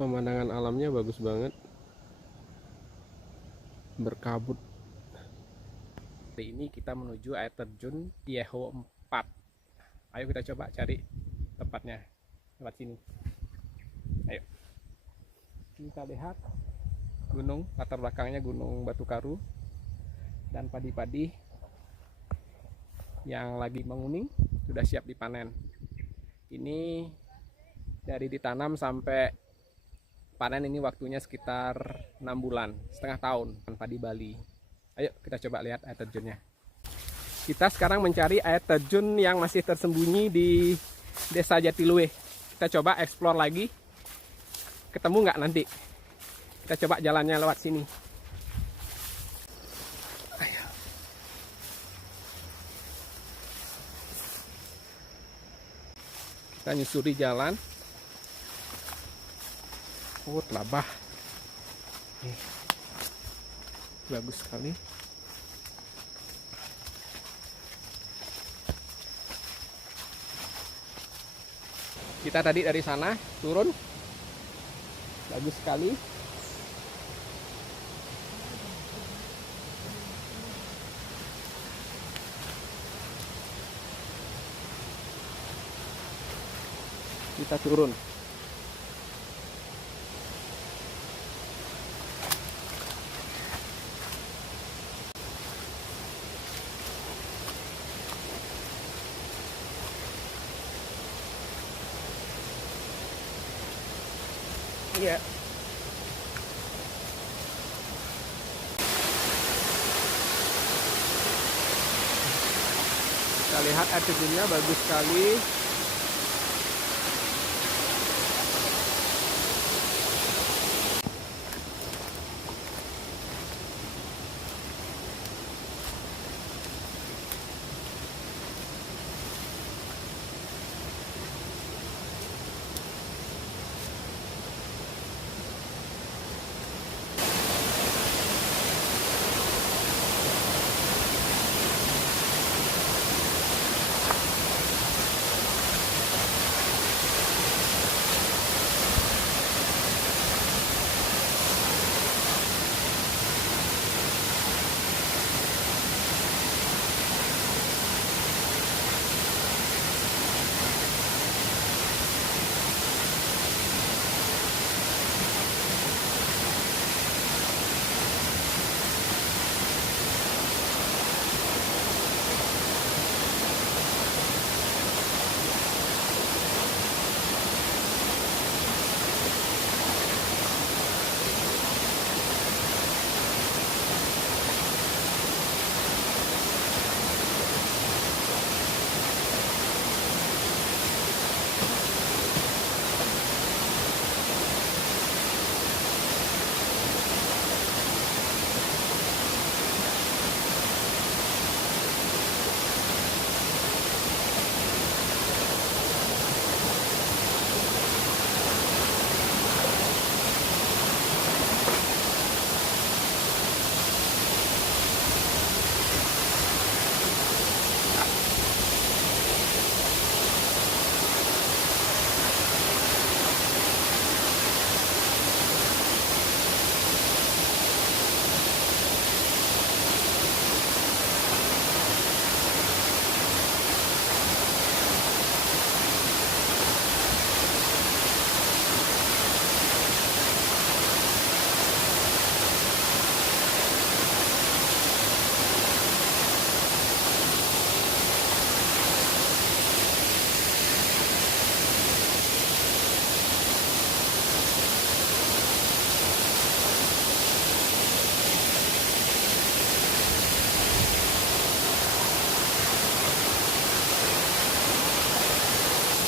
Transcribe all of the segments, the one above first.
Pemandangan alamnya bagus banget, berkabut. Hari ini kita menuju air terjun Yeho 4. Ayo kita coba cari tempatnya lewat sini. Ayo. Kita lihat gunung, latar belakangnya gunung Batu Karu dan padi-padi yang lagi menguning sudah siap dipanen. Ini dari ditanam sampai panen ini waktunya sekitar 6 bulan, setengah tahun padi Bali. Ayo kita coba lihat air terjunnya. Kita sekarang mencari air terjun yang masih tersembunyi di Desa Jatiluwe. Kita coba explore lagi. Ketemu nggak nanti? Kita coba jalannya lewat sini. Ayo. Kita nyusuri jalan. Oh, telabah. Bagus sekali. Kita tadi dari sana turun. Bagus sekali. Kita turun. Iya. Kita lihat air terjunnya bagus sekali.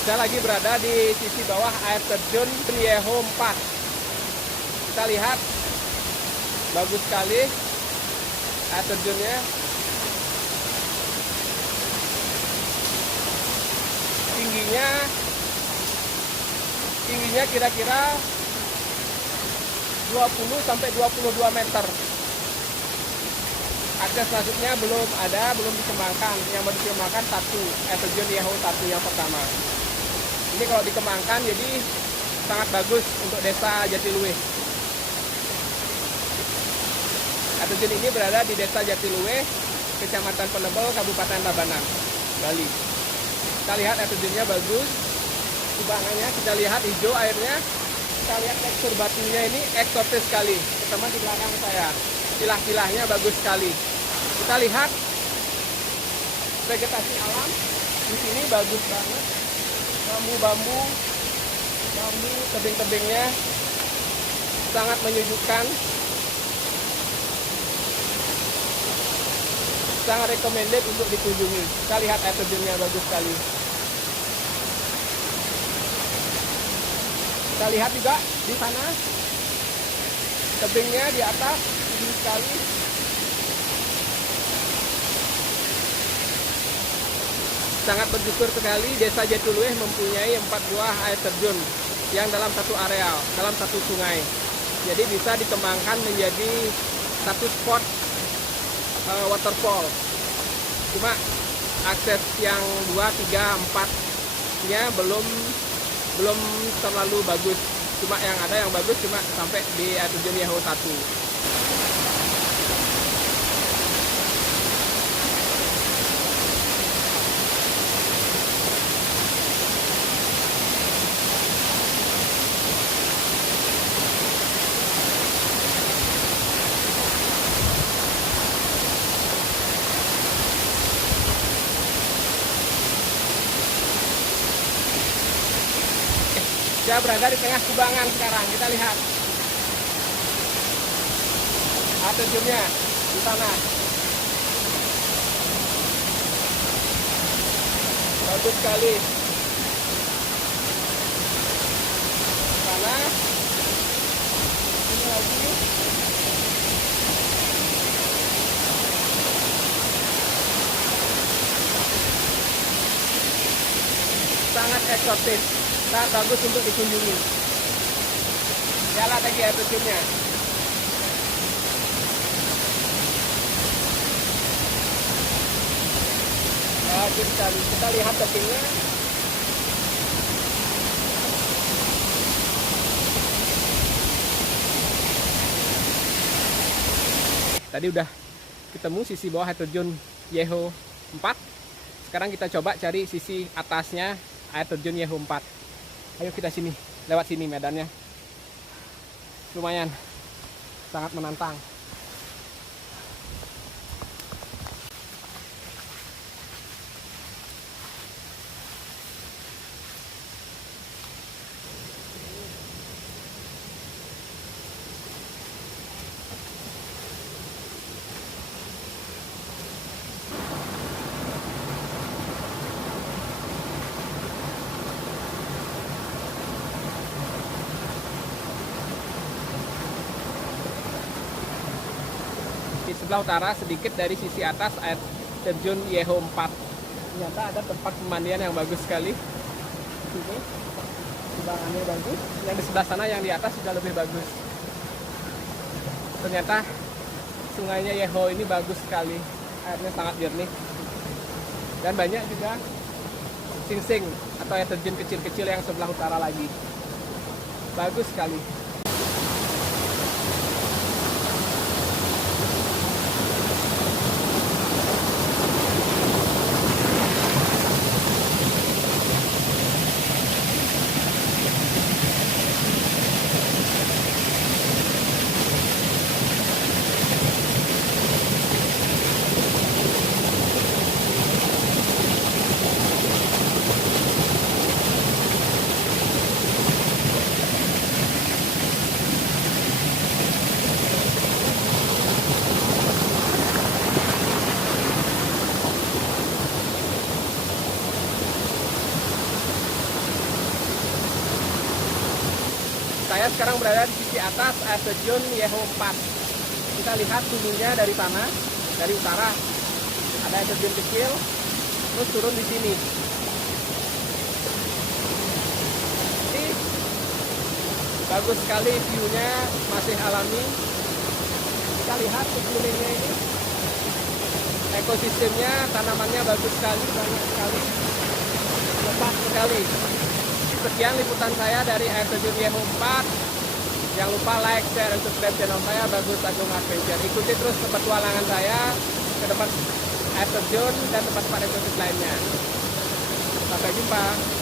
Kita lagi berada di sisi bawah air terjun Yeho 4. Kita lihat bagus sekali air terjunnya. Tingginya kira-kira 20 sampai 22 meter. Akses masuknya belum dikembangkan. Yang baru dikembangkan air terjun Yeho 1 yang pertama. Ini kalau dikembangkan jadi sangat bagus untuk desa Jatiluwe. Air terjun ini berada di desa Jatiluwe, Kecamatan Penebel, Kabupaten Tabanan, Bali. Kita lihat air terjunnya bagus, kubangannya kita lihat hijau airnya, kita lihat tekstur batunya ini eksotis sekali, terutama di belakang saya. Pilah-pilahnya bagus sekali. Kita lihat vegetasi alam di sini bagus banget, bambu, tebing-tebingnya sangat menyejukkan. Sangat recommended untuk dikunjungi. Kita lihat air terjunnya bagus sekali. Kita lihat juga di sana tebingnya di atas tinggi sekali. Sangat bersyukur sekali desa Jatiluwe mempunyai 4 buah air terjun yang dalam satu areal, dalam satu sungai. Jadi bisa dikembangkan menjadi satu spot waterfall. Cuma akses yang 2, 3, 4-nya belum terlalu bagus. Cuma yang ada yang bagus cuma sampai di air terjun Yeho 1. Saya berada di tengah kubangan sekarang. Kita lihat air terjunnya di sana. Bagus sekali. Sana ini lagi. Sangat eksotis. Sangat bagus untuk dikunjungi. Jalan lagi air terjunnya. Bagus sekali. Kita lihat tebingnya. Tadi udah ketemu sisi bawah air terjun Yeho 4. Sekarang kita coba cari sisi atasnya air terjun Yeho 4. Ayo kita sini, lewat sini medannya. Lumayan, sangat menantang. Di sebelah utara sedikit dari sisi atas air terjun Yeho 4. Ternyata ada tempat pemandian yang bagus sekali. Ini kubangannya bagus. Yang di sebelah sana yang di atas sudah lebih bagus. Ternyata sungainya Yeho ini bagus sekali. Airnya sangat jernih. Dan banyak juga sing-sing atau air terjun kecil-kecil yang sebelah utara lagi. Bagus sekali. Saya sekarang berada di sisi atas air terjun Yeho 4. Kita lihat hulunya dari sana, dari utara. Ada air terjun kecil, terus turun di sini. Ini bagus sekali view-nya, masih alami. Kita lihat sekelilingnya ini. Ekosistemnya, tanamannya bagus sekali, banyak sekali. Lepas sekali. sekian liputan saya dari air terjun Yemu 4. Jangan lupa like, share, dan subscribe channel saya, Bagus Agung Adventure. Ikuti terus petualangan saya ke tempat air terjun dan tempat-tempat eksotis lainnya. Sampai jumpa.